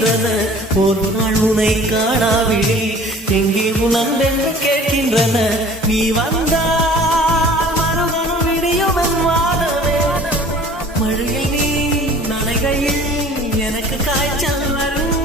பார்க்கின்றன. ஒரு நாள் உனை காணாவிடில் எங்கே உணர்ந்தென்று கேட்கின்றன. நீ வந்தால் மறுகணம் விடியும் என் வானமே. மழையில் நீ நனைகையில் எனக்கு காய்ச்சல் வரும்.